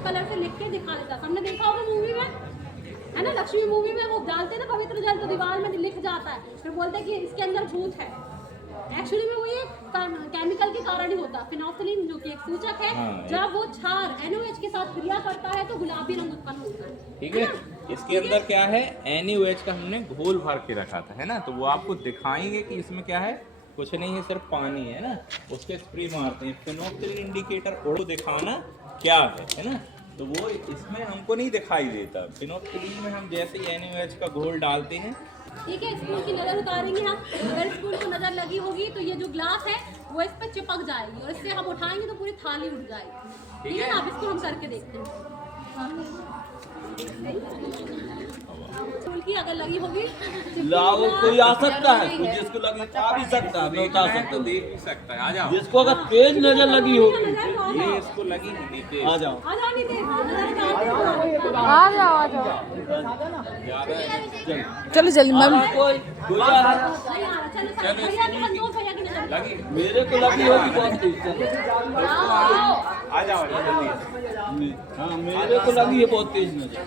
इस कलर से लिख के दिखा देता। हमने देखा होगा मूवी में, है ना, लक्ष्मी मूवी में वो डालते ना पवित्र जल तो दीवार में लिख जाता है, फिर बोलते हैं कि इसके अंदर भूत है। एक्चुअली में वो ये केमिकल के कारण ही होता। फिनोक्सिलिन जो कि एक सूचक है, जब वो क्षार NaOH के साथ क्रिया करता है तो गुलाबी रंग उत्पन्न होता है। ठीक है, इसके अंदर क्या है, NaOH का हमने घोल भर के रखा था, है ना, तो वो आपको दिखाएंगे कि इसमें क्या है, कुछ नहीं है, सिर्फ पानी है ना, उसके स्प्रे मारते हैं। फिनोक्सिलिन इंडिकेटर और दिखाना क्या है ना, तो वो इसमें हमको नहीं दिखाई देता। फिनोक्सिलिन में हम जैसे ही NaOH का घोल डालते हैं। ठीक है, स्पून की नज़र उतारेंगे हम, अगर स्पून को नज़र लगी होगी तो ये जो ग्लास है वो इस पर चिपक जाएगी और इससे हम उठाएंगे तो पूरी थाली उठ जाएगी। ठीक है ना, अब इसको हम करके देखते हैं। स्पून की अगर लगी होगी लाओ, कोई आ सकता है, कोई जिसको लगी आ भी सकता है, मैं उतार सकता हूँ, देख भी सकता है। आ जाओ, जिसको अगर तेज नजर लगी होगी, ये इसको लगी नहीं तेज। आ जाओ, आ जाओ, नहीं देख, आ जाओ आ जाओ, चलो जल्दी मैम। कोई आ रहा है, चलो भैया के पास दो, भैया की नज़र लगी, मेरे को लगी होगी बहुत तेज। चलो आ जाओ जल्दी। हाँ, मेरे को लगी है बहुत तेज नजर।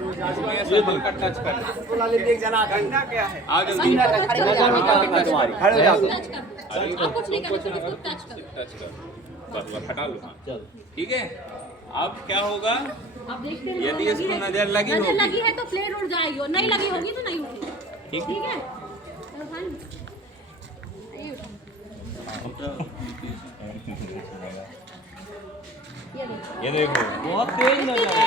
इसमें ऐसे हल्का टच कर, आ जल्दी अब कुछ नहीं करना, इसको टच कर। टच कर, बस हटा लो। हाँ, चल ठीक है, अब क्या होगा, अब देखते हैं यदि इसको नजर लगी होगी है तो प्लेट उड़ जाएगी और नहीं लगी होगी तो नहीं उठेगी। ठीक ठीक है, चलो भाई ये उठा। ये देखो, बहुत तेज नजर है।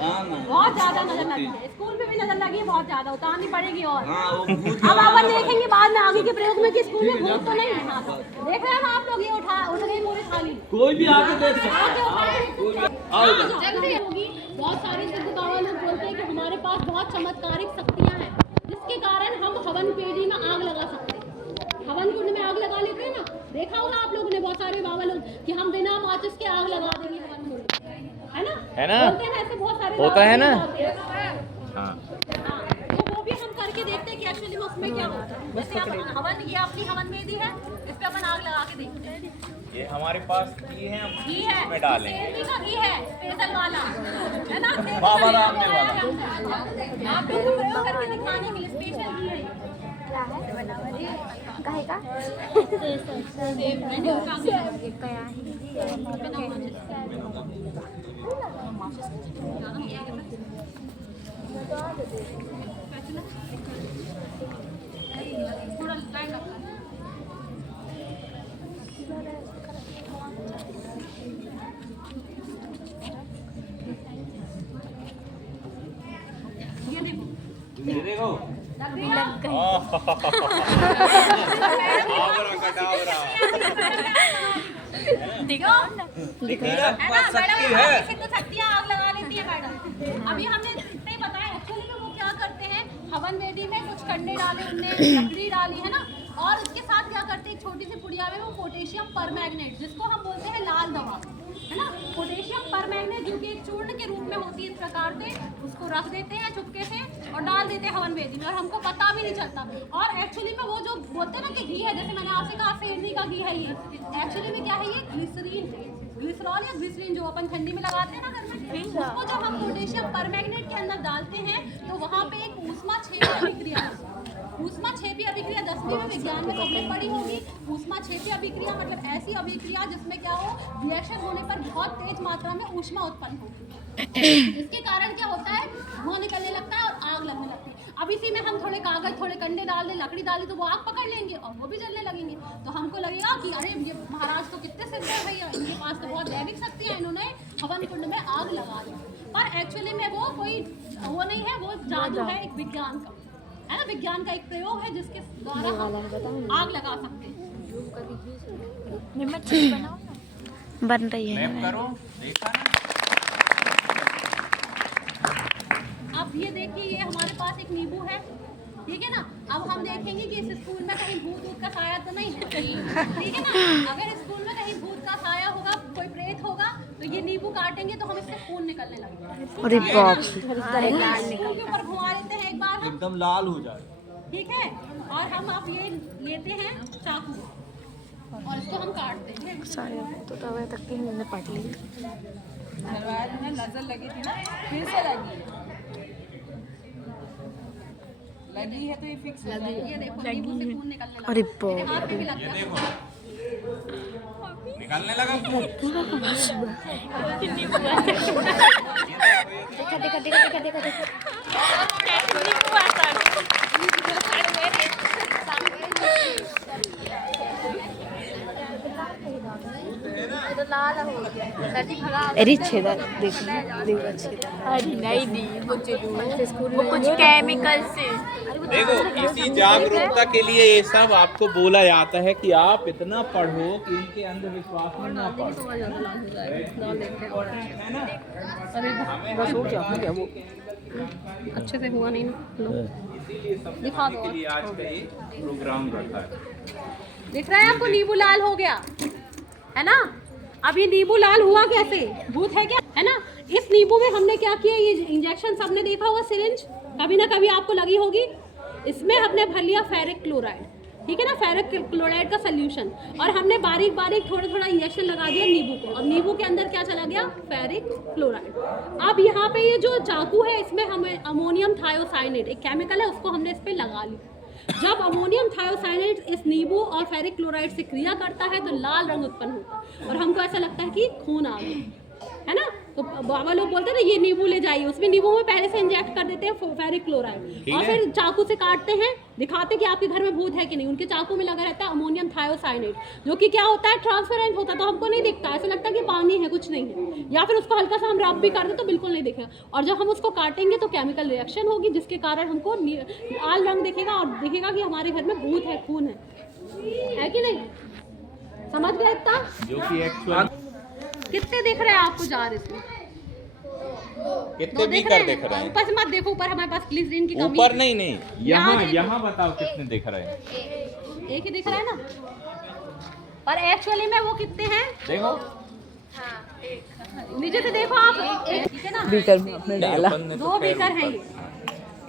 हाँ ना, बहुत ज्यादा नजर लगी है, स्कूल में भी नजर लगी है, बहुत ज्यादा उतारनी पड़ेगी। और हाँ, वो भूत अब अपन देखेंगे बाद में आगे के प्रयोग में कि स्कूल में भूत तो नहीं है। हाँ, देख रहे हैं ना आप लोग, ये उठ गई पूरी थाली। कोई भी आके देख सकता आगे है। उठाए, कोई भी हाँ, जल्दी होगी। बहुत सारे सिद्ध बाबा लोग बोलते हैं कि हमारे पास बहुत चमत्कारिक शक्तियाँ हैं जिसके कारण हम हवन पेड़ी में आग लगा सकते हैं। हवन कुंड में आग लगा लेते हैं ना, देखा होगा आप लोगों ने, बहुत सारे बाबा लोग कि हम बिना माचिस के आग लगा देंगे हवन कुंड, है ना, बोलते हैं ऐसे बहुत सारे होता है ना। हाँ, तो वो भी हम करके देखते हैं कि एक्चुअली में उसमें क्या होता है। जैसे हम हवन, ये अपनी हवन वेदी है, इस पे अपन आग लगा के देखते हैं। ये हमारे पास घी है, हम घी है, इसमें डालेंगे। सेंधी का घी है, स्पेशल वाला, है ना, बाबा राम ने वाला। आप लोग को प्रयोग करके दिखाने के लिए स्पेशल घी है। क्या है काहे का क्या थोड़ा टाइम लगता है। ये देखो, ये देखो, देखो, मेरा पास शक्ति है। शक्तियाँ आग लगा लेती है मैडम। अभी हमने इतने बताया, एक्चुअली में वो क्या करते हैं, हवन वेदी में कुछ कंडे डाले, उनने लकड़ी डाली, है ना, और उसके साथ क्या करते हैं, एक छोटी सी पुड़िया में वो पोटेशियम परमैंगनेट, जिसको हम बोलते हैं लाल दवा, है ना, पोटेशियम परमैंगनेट जो कि एक चूर्ण के रूप में होती है, इस प्रकार से उसको रख देते हैं चुपके से और डाल देते हैं हवन वेदी में, और हमको पता भी नहीं चलता। और एक्चुअली में वो जो बोलते हैं ना कि घी है, जैसे मैंने आपसे कहा सेंधी का घी है, ये एक्चुअली में क्या है, ये ग्लिसरीन है, ग्लिसरॉल या ग्लिसरीन जो अपन ठंडी में लगाते हैं ना घर में, उसको जब हम पोटेशियम परमैंगनेट के अंदर डालते हैं तो वहाँ पे एक ऊष्माक्षेपी अभिक्रिया है। ऊष्माक्षेपी अभिक्रिया 10वीं में विज्ञान में सबने पढ़ी होगी। ऊष्माक्षेपी अभिक्रिया मतलब ऐसी अभिक्रिया जिसमें क्या हो, रिएक्शन होने पर बहुत तेज मात्रा में ऊष्मा उत्पन्न होगी, जिसके कारण क्या होता है, धुआं निकलने लगता है और आग लगने लगती है। अब इसी में हम थोड़े कागज, थोड़े कंडे डाल दें, लकड़ी डाली तो वो आग पकड़ लेंगे और वो भी जलने लगेंगे। तो हमको लगेगा कि अरे ये महाराज तो कितने सिद्ध है भैया, इनके पास तो बहुत दैविक शक्ति है, इन्होंने हवन कुंड में आग लगा दी। पर एक्चुअली में वो कोई वो नहीं है, वो जादू है एक विज्ञान का, है ना, विज्ञान का एक प्रयोग है जिसके द्वारा हम आग लगा सकते हैं। बन रही है। करो, देखा ना। अब ये देखिए, ये हमारे पास एक नींबू है, ठीक है ना। अब हम देखेंगे कि इस स्कूल में कहीं भूत का साया तो नहीं है, ठीक है ना। अगर स्कूल में कहीं भूत का साया होगा, कोई प्रेत होगा, तो ये नींबू काटेंगे तो हम इससे खून निकलने लगेगा। अरे बाप स्कूल के ऊपर घुमा लेते हैं एक बार, एकदम लाल हो जाए। ठीक है। और हम अब ये लेते हैं चाकू, और इसको हम काटते हैं। सारे तो तवे तक की हमने पट ली। नजर लगी थी ना, फिर से लगी है तो ये फिक्स लगी। ये देखो नींबू से खून निकलने लगा। अरे मेरे हाथ में भी लग ये गया। देखो निकालने लगा खून। देखा देखा देखा देखा देखा देखा। अरे छेदा देखो देखो छेदा। अरे नहीं दी वो कुछ केमिकल से। देखो इसी जागरूकता के लिए ये सब आपको बोला जाता है कि आप इतना पढ़ो कि इनके अंधविश्वास में ना पड़ो, है ना? बस हो गया वो अच्छे से हुआ नहीं ना। इसीलिए सब दिखा दो के लिए आज का ये प्रोग्राम रखा है। दिख रहा है आपको नींबू लाल हो गया है ना। अब ये नींबू लाल हुआ कैसे? भूत है क्या, है ना। इस नींबू में हमने क्या किया, ये इंजेक्शन सबने देखा होगा, सिरिंज कभी ना कभी आपको लगी होगी। इसमें हमने भर लिया फेरिक क्लोराइड, ठीक है ना, फेरिक क्लोराइड का सोल्यूशन, और हमने बारीक बारीक थोड़ा थोड़ा इंजेक्शन लगा दिया नींबू को। अब नींबू के अंदर क्या चला गया, फेरिक क्लोराइड। अब यहाँ पे ये जो चाकू है इसमें हमें अमोनियम थायोसाइनेट एक केमिकल है, उसको हमने इस पर लगा लिया। जब अमोनियम थायोसाइनेट इस नींबू और फेरिक क्लोराइड से क्रिया करता है तो लाल रंग उत्पन्न होता है और हमको ऐसा लगता है कि खून आ गया, है ना। तो बाबा लोग बोलते हैं ना ये नींबू ले जाइए, उसमें नींबू में पहले से इंजेक्ट कर देते हैं फेरिक क्लोराइड और फिर चाकू से काटते हैं, दिखाते कि आपके घर में भूत है कि नहीं। उनके चाकू में लगा रहता है अमोनियम थायोसाइनेट, जो कि क्या होता है, ट्रांसपेरेंट होता है, तो हमको नहीं दिखता, ऐसा लगता है कि पानी है, कुछ नहीं है। या फिर उसको हल्का सा हम रब भी कर दें तो बिल्कुल नहीं दिखेगा, और जब हम उसको काटेंगे तो केमिकल रिएक्शन होगी जिसके कारण हमको लाल रंग दिखेगा और दिखेगा कि हमारे घर में भूत है, खून है कि नहीं। समझ गए इतना? जो कि एक्चुअली कितने दिख रहे हैं आपको जार इसमें? कितने बीकर दिख रहे हैं? ऊपर से मत देखो, ऊपर हमारे पास ग्लिसरीन की कमी ऊपर है। नहीं, यहाँ बताओ कितने दिख रहे हैं? एक ही दिख रहा है ना, पर एक्चुअली में वो कितने हैं देखो नीचे से देखो आप, ठीक है ना। बीकर में आपने डाला। अपन ने तो दो खैर बीकर हैं ऊपर-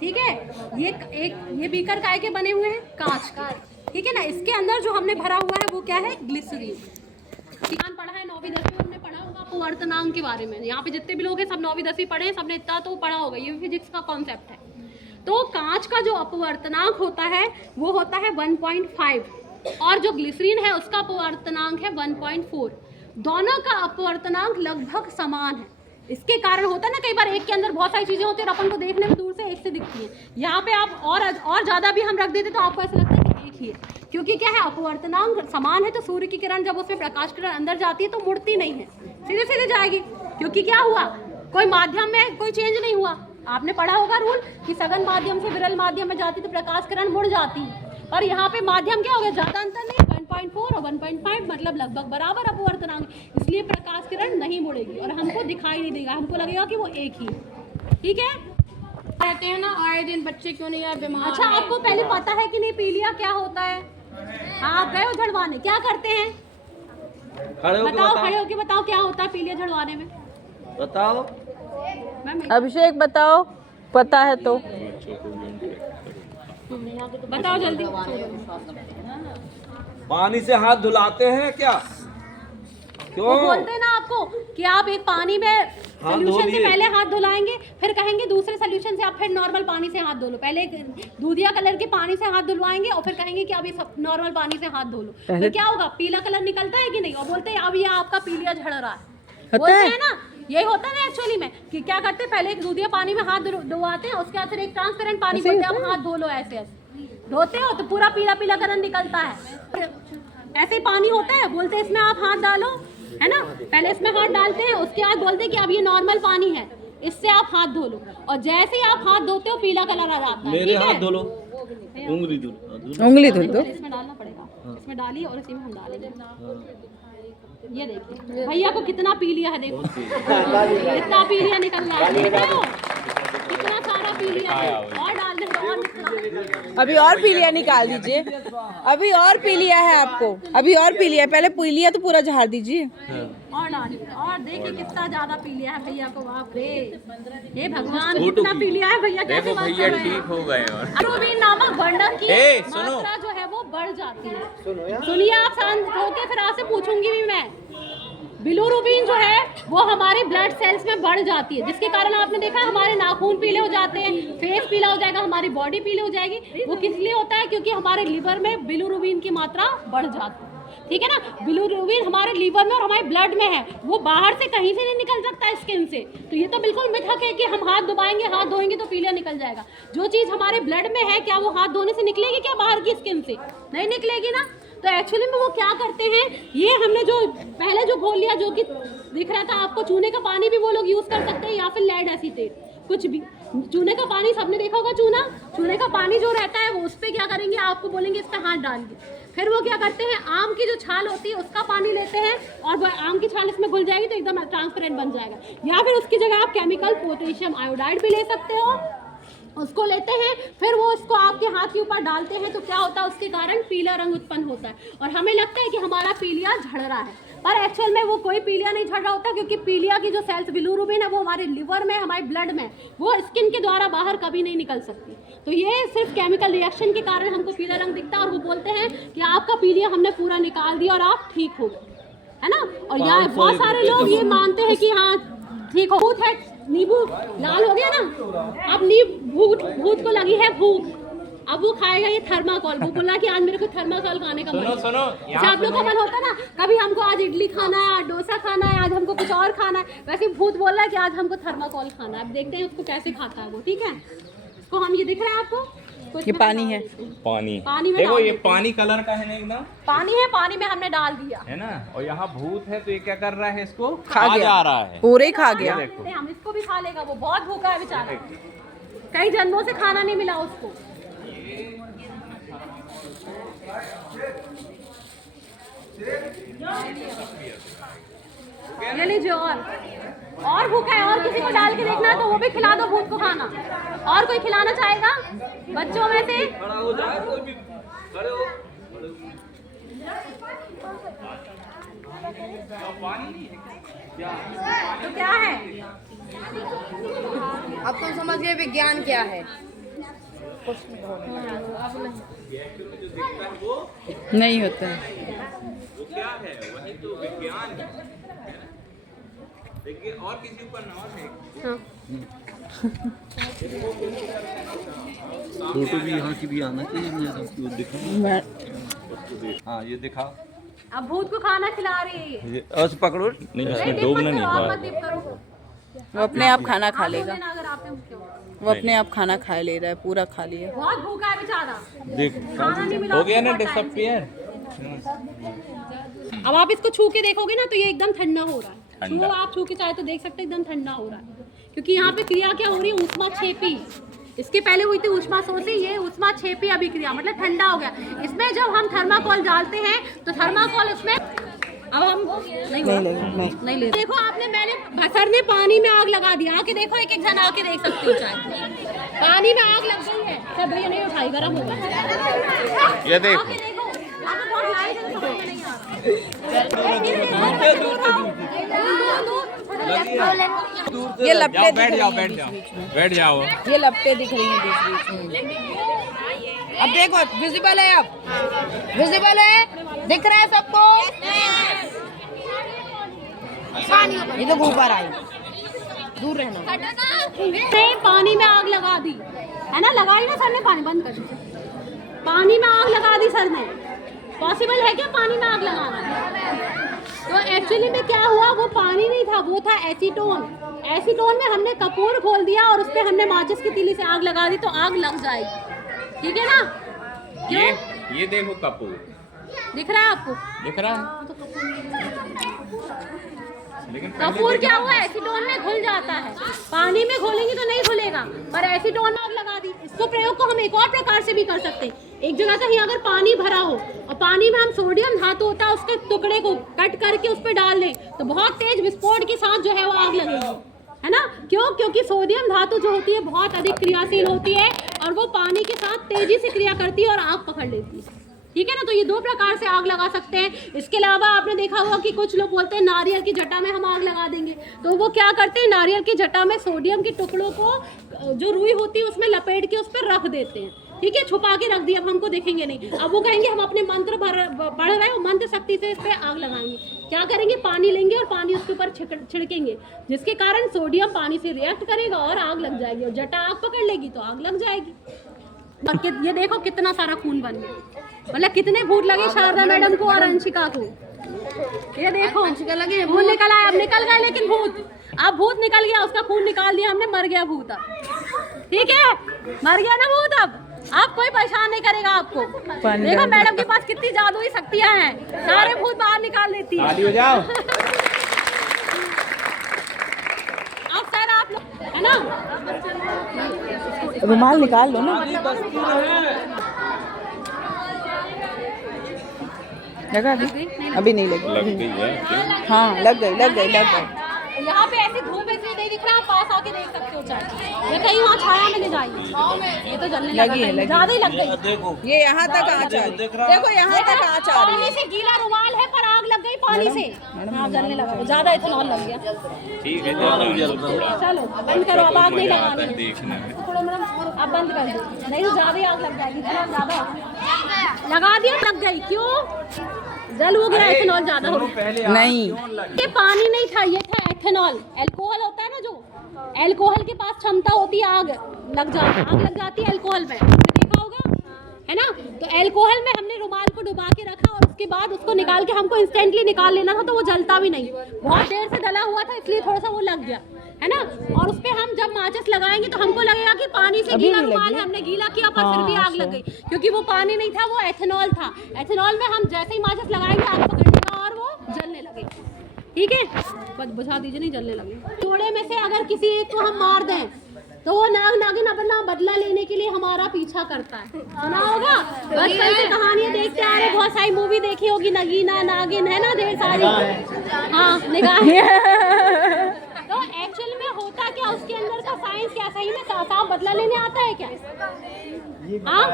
ये, ठीक है। ये बीकर काय के बने हुए हैं, कांच का, ठीक है ना। इसके अंदर जो हमने भरा हुआ है वो क्या है, ग्लिसरीन। किसान पढ़ा है 9वीं 10वीं में, हमने पढ़ा होगा अपवर्तनांक के बारे में। यहाँ पे जितने भी लोग हैं सब 9वीं 10वीं पढ़े हैं, सबने इतना तो पढ़ा होगा, ये भी फिजिक्स का कॉन्सेप्ट है। तो कांच का जो अपवर्तनांक होता है वो होता है 1.5 और जो ग्लिसरीन है उसका अपवर्तनांक है 1.4। दोनों का अपवर्तनांक लगभग समान है। इसके कारण होता है ना, कई बार एक के अंदर बहुत सारी चीज़ें होती है और अपन को देखने में दूर से एक से दिखती है। यहाँ पे आप और ज़्यादा भी हम रख देते तो आपको ऐसा लगता है कि एक ही है, क्योंकि क्या है, अपवर्तनांक समान है। तो सूर्य की किरण जब उसमें प्रकाश किरण अंदर जाती है तो मुड़ती नहीं है, सीधे सीधे जाएगी, क्योंकि क्या हुआ, कोई माध्यम में कोई चेंज नहीं हुआ। आपने पढ़ा होगा रूल कि सघन माध्यम से विरल माध्यम में जाती तो प्रकाश किरण मुड़ जाती है, और यहाँ पे माध्यम क्या हो गया, ज़्यादा अंतर नहीं, 1.4 और 1.5 मतलब लगभग बराबर अपवर्तनांक, इसलिए प्रकाश किरण नहीं मुड़ेगी और हमको दिखाई नहीं देगा, हमको लगेगा कि वो एक ही है, ठीक है। कहते हैं ना आए दिन बच्चे क्यों नहीं आए बीमार। अच्छा, आपको पहले पता है कि नहीं पीलिया क्या होता है? हाँ, आप गए हो झड़वाने, क्या करते हैं बताओ, खड़े होके बताओ क्या होता है पीलिया झड़वाने में, बताओ। अभिषेक बताओ, पता है तो बताओ जल्दी। पानी से हाथ धुलाते हैं क्या? क्यों? वो बोलते हैं ना आपको कि आप एक पानी में सोल्यूशन से पहले हाथ धुलाएंगे, फिर कहेंगे दूसरे सोल्यूशन से आप फिर नॉर्मल पानी से हाथ धो लो। पहले दूधिया कलर के पानी से हाथ धुलवाएंगे और फिर कहेंगे कि अब ये नॉर्मल पानी से हाथ धो लो, तो क्या होगा, पीला कलर निकलता है कि नहीं, और बोलते हैं अब ये आपका पीलिया झड़ रहा है, बोलते हैं ना। यही होता है ना एक्चुअली में, कि क्या करते हैं, पहले एक दूधिया पानी में हाथ धुलवाते हैं, उसके बाद फिर एक ट्रांसपेरेंट पानी बोलते हैं अब हाथ धो लो, ऐसे ऐसे धोते हो तो पूरा पीला पीला कलर निकलता है। ऐसे ही पानी होता है, बोलते हैं इसमें आप हाथ डालो, है ना, पहले इसमें हाथ डालते हैं, उसके बाद बोलते हैं कि अब ये नॉर्मल पानी है, इससे आप हाथ धो लो, और जैसे ही आप हाथ धोते हो पीला कलर आ जाता है। मेरे ठीक हाथ है? धो लो, उंगली धो लो। उंगली धुल दो। इसमें डालना पड़ेगा, इसमें डालिए और इसी में हम डालेंगे। ये देखिए भैया को कितना पी लिया है, देखो कितना पी लिया निकल रहा है, देख रहे हो कितना इतना सारा पी लिया है और डाल देंगे और निकला। अभी और पी लिया, निकाल दीजिए। अभी और पी लिया है आपको, अभी और पी लिया, पहले पी लिया तो पूरा झाड़ दीजिए। और डालिए और देखिए कितना ज्यादा पी लिया है भैया को। बाप रे, हे भगवान कितना पी लिया है भैया। देखो भैया ठीक हो गए। और बिलुरुबिन नामक गंडक की सुनो। मात्रा जो है वो बढ़ जाती है। सुनिए आप शांत होके, फिर आपसे पूछूंगी भी मैं। बिलुरुबिन जो है वो हमारे ब्लड सेल्स में बढ़ जाती है, जिसके कारण आपने देखा हमारे नाखून पीले हो जाते हैं, फेस पीला हो जाएगा, हमारी बॉडी पीली हो जाएगी। वो किस लिए होता है? क्योंकि हमारे लिवर में बिलुरुबिन की मात्रा बढ़ जाती है। ठीक है ना, बिलुरुबिन हमारे लीवर में और हमारे ब्लड में है, वो बाहर से कहीं से नहीं निकल सकता है स्किन से। तो ये तो बिल्कुल मिथक है कि हम हाथ दबाएंगे, हाथ धोएंगे तो पीलिया निकल जाएगा। जो चीज़ हमारे ब्लड में है, क्या वो हाथ धोने से निकलेगी क्या बाहर की स्किन से? नहीं निकलेगी ना। तो एक्चुअली में वो क्या करते हैं, ये हमने जो पहले जो घोल लिया, जो कि दिख रहा था आपको, चूने का पानी भी वो लोग यूज़ कर सकते हैं या फिर लेड एसीटेट, कुछ भी। चूने का पानी सबने देखा होगा, चूने का पानी जो रहता है वो उस पर क्या करेंगे, आपको बोलेंगे इस पर हाथ डालिए। फिर वो क्या करते हैं, आम की जो छाल होती है उसका पानी लेते हैं और वो आम की छाल इसमें घुल जाएगी तो एकदम ट्रांसपेरेंट बन जाएगा। या फिर उसकी जगह आप केमिकल पोटेशियम आयोडाइड भी ले सकते हो, उसको लेते हैं, फिर वो उसको आपके हाथ के ऊपर डालते हैं तो क्या होता है, उसके कारण पीला रंग उत्पन्न होता है और हमें लगता है कि हमारा पीलिया झड़ रहा है, पर एक्चुअल में वो कोई पीलिया नहीं झड़ रहा होता, क्योंकि पीलिया की जो सेल्स बिलुरुबिन है वो हमारे लिवर में, हमारे ब्लड में, वो स्किन के द्वारा बाहर कभी नहीं निकल सकती। तो ये सिर्फ केमिकल रिएक्शन के कारण हमको पीला रंग दिखता है और वो बोलते हैं कि आपका पीलिया हमने पूरा निकाल दिया और आप ठीक हो गए, है ना। और यार बहुत सारे लोग ये मानते हैं कि हाँ ठीक हो। भूत है, नींबू लाल हो गया ना, अब भूत को लगी है भूख, अब वो खाएगा ये थर्माकोल। वो बोला कि आज मेरे को थर्माकोल खाने का मन है। सुनो आप लोग का मन होता है ना, कभी हमको आज इडली खाना है, आज डोसा खाना है, आज हमको कुछ और खाना है, वैसे भूत बोल रहा है कि आज हमको थर्माकोल खाना है। अब देखते हैं उसको कैसे खाता है वो। ठीक है, इसको हम, ये दिख रहा है आपको, ये पानी है, पानी में देखो, ये पानी कलर का है ना, एकदम पानी है, पानी में हमने डाल दिया है ना। और यहाँ भूत है तो ये क्या कर रहा है, इसको खा जा रहा है, पूरे खा गया। हम इसको भी खा लेगा, वो बहुत भूखा है बेचारा, कई जन्मों से खाना नहीं मिला उसको। ये लीजिए, और भूखा है, और किसी को डाल के देखना है तो वो भी खिला दो भूत को खाना। और कोई खिलाना चाहेगा बच्चों में से? खड़ा हो जाए कोई भी, खड़े हो। तो क्या है, अब तुम समझ गए विज्ञान क्या है। नहीं होता है, वो क्या है, वही तो विज्ञान है। देखिए और किसी ऊपर ना है, फोटो भी यहाँ की भी आना चाहिए, दिखा। हाँ ये दिखाओ। अब भूत को खाना खिला रही है, ऐसे पकड़ो। नहीं इसमें डूबना नहीं और मत है। डिप करो। वो अपने आप खाना खा लेगा, अगर आपने मुझे, वो अपने आप खाना खा ले रहा है, पूरा खा लिया। बहुत भूखा है बेचारा, देख खाना नहीं मिला हो गया ना उसको बहुत टाइम से। डिसअपियर। अब आप इसको छू के देखोगे ना तो ये एकदम ठंडा हो रहा है। ठंडा। आप छू के चाहे तो देख सकते हैं, एकदम ठंडा हो रहा है, क्योंकि यहाँ पे क्रिया क्या हो रही है, ऊष्मा छेपी। इसके पहले हुई थी ऊष्मा शोषी, ये ऊष्मा छेपी अभिक्रिया, मतलब ठंडा हो गया। इसमें जब हम थर्माकोल डालते हैं तो थर्माकोल इसमें, अब हम नहीं ले। देखो आपने, मैंने बसर ने पानी में आग लगा दिया, आके देखो, एक जन आके देख सकते हो, चाहे पानी में आग लग गई है, सब भैया नहीं उठाई, गर्म हो गया। ये देखो, आके देखो, आपको बहुत लाइट है, समझ में नहीं आ रहा। ये लपटे दिख बैठ रही जाओ, हैं बैठ जाओ, बीच में, बैठ जाओ। ये लपटे दिख रही हैं बीच में। अब देखो, विजिबल है, अब विजिबल है, दिख रहा है सबको। ये तो ऊपर आई, दूर रहना। पानी में आग लगा दी है ना, लगाई ना सर ने, पानी बंद कर दी, पानी में आग लगा दी सर ने। पॉसिबल है क्या पानी में आग लगाना? तो एक्चुअली में क्या हुआ, वो पानी नहीं था, वो था एसीटोन। एसीटोन में हमने कपूर खोल दिया और उस पर हमने माचिस की तीली से आग लगा दी, तो आग लग जाएगी। ठीक है ना, क्यों? ये देखो कपूर दिख रहा है आपको? दिख रहा है, लेकिन कपूर क्या हुआ, एसीटोन में घुल जाता है, पानी में घोलेंगे तो नहीं घुलेगा, पर एसीटोन में आग लगा दी। इसको प्रयोग को हम एक और प्रकार से भी कर सकते हैं। एक जगह कहीं अगर पानी भरा हो और पानी में हम सोडियम धातु होता है उसके टुकड़े को कट करके उस पर डाल दें तो बहुत तेज विस्फोट के साथ जो है वो आग लगेगी। है ना। क्यों? क्योंकि सोडियम धातु जो होती है बहुत अधिक क्रियाशील होती है और वो पानी के साथ तेजी से क्रिया करती है और आग पकड़ लेती है। ठीक है ना। तो ये दो प्रकार से आग लगा सकते हैं। इसके अलावा आपने देखा होगा कि कुछ लोग बोलते हैं नारियल की जटा में हम आग लगा देंगे, तो वो क्या करते हैं, नारियल की जटा में सोडियम के टुकड़ों को जो रुई होती है उसमें लपेट के उस पर रख देते हैं। ठीक है, छुपा के रख दिया, अब हमको देखेंगे नहीं। अब वो कहेंगे हम अपने मंत्र पढ़ रहे हैं और मंत्र शक्ति से इस पर आग लगाएंगे। क्या करेंगे, पानी लेंगे और पानी उसके ऊपर छिड़केंगे, जिसके कारण सोडियम पानी से रिएक्ट करेगा और आग लग जाएगी, और जटा आग पकड़ लेगी तो आग लग जाएगी। और ये देखो कितना सारा खून बन गया, मतलब कितने भूत लगे शारदा मैडम को और अंशिका को। ये देखो अंशिका लगे, खून निकल आया, अब निकल गया, लेकिन भूत निकल गया, उसका खून निकाल दिया हमने, मर गया भूत अब। ठीक है, मर गया ना भूत, अब कोई परेशान नहीं करेगा आपको। देखो मैडम के पास कितनी जादुई शक्तियां हैं, सारे भूत बाहर निकाल देती है। ताली बजाओ। अब सर आप लोग है ना, रुमाल निकाल लो ना। लगा अभी नहीं लगी। लग गई है। हाँ लग गई। यहाँ पे ऐसी धूप इसलिए नहीं दिख रहा, आप पास आके देख सकते हो चाहे, ये कहीं वहाँ छाया में ले जाइए। ये तो जलने लगी है, ज्यादा ही लग गई। देखो ये यहाँ तक आँच आ रही, देखो यहाँ तक आँच आ रही है। पानी से गीला रुमाल है पर आग लग गई पानी से, हाँ जलने लगा, ज्यादा इथेनॉल लग गया। ठीक है, चलो बंद करो, अब आग नहीं लगानी है। देखना है। अब बंद कर दो, नहीं तो ज्यादा आग लग जाएगी, इतना ज्यादा लगा दिया, लग गई। क्यों? जल हो गया, इथेनॉल ज्यादा हो गया। नहीं, ये पानी नहीं था, ये था एथेनॉल। अल्कोहल होता है ना, जो अल्कोहल के पास क्षमता होती है आग लग जाती है अल्कोहल में, देखा होगा है ना। तो अल्कोहल में हमने रुमाल को डुबा के रखा और उसके बाद उसको निकाल के हमको इंस्टेंटली निकाल लेना था, तो वो जलता भी नहीं, बहुत देर से डला हुआ था इसलिए थोड़ा सा वो लग गया, है ना। और उस पर हम जब माचिस लगाएंगे तो हमको लगेगा कि पानी से गीला रुमाल है, हमने गीला किया पर फिर भी आग लग गई, क्योंकि वो पानी नहीं था, वो एथेनॉल था। एथेनॉल में हम जैसे ही माचिस लगाएंगे आग पकड़ लेगा और वो जलने लगे। ठीक है, बस बुझा दीजिए, नहीं जलने लगे। जोड़े में से अगर किसी एक को हम मार दें तो वो नागिन अपना बदला लेने के लिए हमारा पीछा करता है, सुना होगा, बचपन से कहानियां देखते आ रहे, बहुत सारी मूवी देखी होगी, नगीना, नागिन, है ना, ढेर सारी। हाँ निगाह। तो एक्चुअल में होता क्या, उसके अंदर का साइंस क्या, सही में साफ बदला लेने आता है क्या? हाँ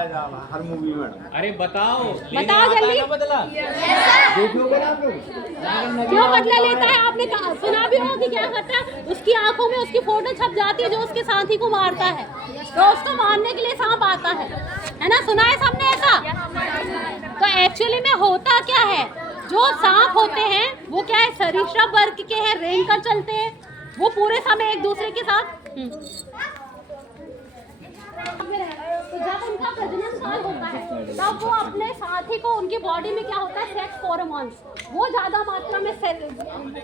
हर मूवी में। अरे बताओ जल्दी, बदला क्यों बदला लेता है? आपने सुना भी होगा कि क्या करता है, उसकी आंखों में उसकी फोटो छप जाती है जो उसके साथी को मारता है, तो उसको मारने के लिए सांप आता है ना, सुना है सबने ऐसा। तो एक्चुअली में होता क्या है, जो सांप होते हैं वो क्या है, सरीसृप वर्ग के हैं, रेंग कर चलते हैं, वो पूरे समय एक दूसरे के साथ तो जब उनका प्रजनन काल होता है तब वो अपने साथी को, उनकी बॉडी में क्या होता है, सेक्स हार्मोन्स वो ज़्यादा मात्रा में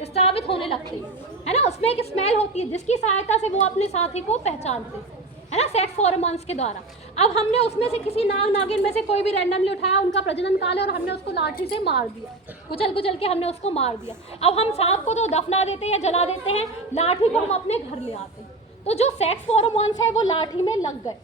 स्रावित होने लगते हैं, है ना। उसमें एक स्मेल होती है जिसकी सहायता से वो अपने साथी को पहचानते हैं, है ना, सेक्स हार्मोन्स के द्वारा। अब हमने उसमें से किसी नागिन में से कोई भी रैंडमली उठाया, उनका प्रजनन काल है, और हमने उसको लाठी से मार दिया, कुचल के हमने उसको मार दिया। अब हम सांप को तो दफना देते हैं या जला देते हैं, लाठी को हम अपने घर ले आते हैं, तो जो सेक्स हार्मोन्स है वो लाठी में लग गए।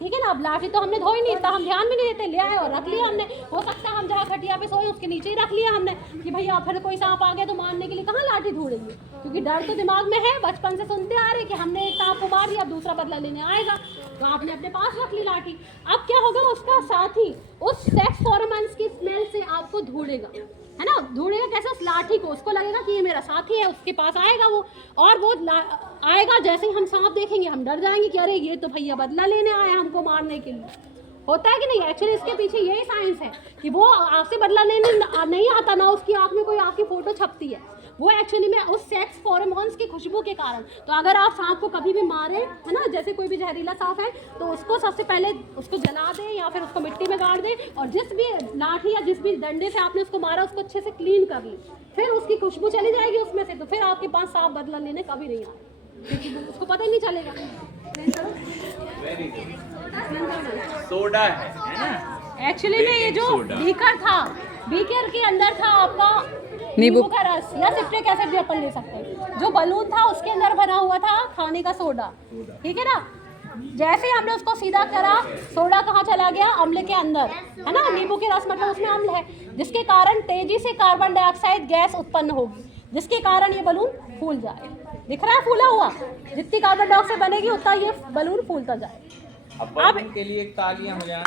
ठीक है ना, अब लाठी तो हमने धो ही नहीं था, हम ध्यान भी नहीं देते, ले आए और रख लिया हमने। हो सकता है हम जहाँ खटिया पे सोए उसके नीचे ही रख लिया हमने कि भैया फिर कोई सांप आ गया तो मारने के लिए कहाँ लाठी ढूंढेंगे, क्योंकि डर तो दिमाग में है, बचपन से सुनते आ रहे कि हमने एक सांप को मार दिया, अब दूसरा बदला लेने आएगा, तो आपने अपने पास रख ली लाठी। अब क्या होगा, उसका साथी उस सेक्स हार्मोन्स की स्मेल से आपको ढूंढेगा, है ना, ढूंढेगा कैसे, उस लाठी को, उसको लगेगा कि ये मेरा साथी है, उसके पास आएगा वो, और वो आएगा, जैसे ही हम सांप देखेंगे हम डर जाएंगे कि अरे ये तो भैया बदला लेने आया हमको मारने के लिए। होता है कि नहीं, एक्चुअली इसके पीछे यही साइंस है कि वो आपसे बदला लेने नहीं आता, ना उसकी आँख में कोई आपकी फोटो छपती है, वो एक्चुअली में उस सेक्स हार्मोन्स की खुशबू के कारण। तो अगर आप सांप को कभी भी मारें, है ना, जैसे कोई भी जहरीला सांप है, तो उसको सबसे पहले उसको जला दें या फिर उसको मिट्टी में गाड़ दें, और जिस भी लाठी या जिस भी डंडे से आपने उसको मारा उसको अच्छे से क्लीन कर लें, फिर उसकी खुशबू चली जाएगी उसमें से, तो फिर आपके पास सांप बदला लेने कभी नहीं आए, क्योंकि उसको पता ही नहीं चलेगा। सोडा है ना, एक्चुअली में ये जो बीकर था, बीकर के अंदर था आपका नींबू का रस या सिट्रिक एसिड भी अपन ले सकते हैं। जो बलून था उसके अंदर भरा हुआ था खाने का सोडा, ठीक है ना। जैसे ही हमने उसको सीधा करा, सोडा कहाँ चला गया, अम्ल के अंदर, है ना। नींबू के रस मतलब उसमें अम्ल है, जिसके कारण तेजी से कार्बन डाइऑक्साइड गैस उत्पन्न होगी, जिसके कारण ये बलून फूल जाए। दिख रहा है फूला हुआ, जितनी कार्बन डाइऑक्साइड बनेगी उतना ये बलून फूलता जाए। अब बलून के लिए तालियां हो जाएं।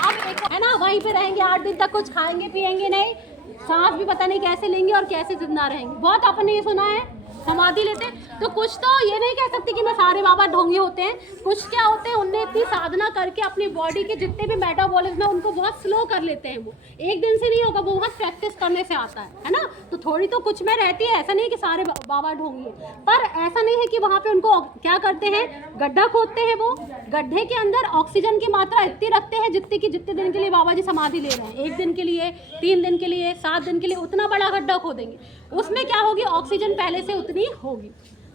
अब एक है ना, वहीं पे रहेंगे 8 दिन तक, कुछ खाएंगे पिएंगे नहीं, सांस भी पता नहीं कैसे लेंगे और कैसे जिंदा रहेंगे। बहुत आपने ये सुना है समाधि लेते हैं, तो कुछ तो ये नहीं कह सकते कि मैं सारे बाबा ढोंगे होते हैं। कुछ क्या होते हैं, उनने इतनी साधना करके अपनी बॉडी के जितने भी मेटाबॉलिज्म है उनको बहुत स्लो कर लेते हैं। वो एक दिन से नहीं होगा, वो बहुत प्रैक्टिस करने से आता है ना। तो थोड़ी तो कुछ में रहती है, ऐसा नहीं कि सारे बाबा ढोंगे, पर ऐसा नहीं है कि वहाँ पे उनको क्या करते हैं, गड्ढा खोदते हैं। वो गड्ढे के अंदर ऑक्सीजन की मात्रा इतनी रखते हैं जितनी कि जितने दिन के लिए बाबा जी समाधि ले रहे हैं, 1 दिन के लिए, 3 दिन के लिए, 7 दिन के लिए, उतना बड़ा गड्ढा खोदेंगे। उसमें क्या होगी, ऑक्सीजन पहले से उतनी होगी।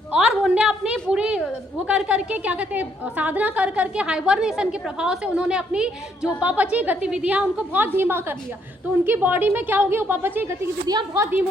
और उन्होंने अपनी पूरी वो कर करके क्या कहते हैं, साधना कर करके हाइबरनेशन के प्रभाव से उन्होंने अपनी जो उपापचयी गतिविधियां उनको बहुत धीमा कर लिया। तो उनकी बॉडी में क्या होगी, उपापचयी गतिविधियां बहुत धीमी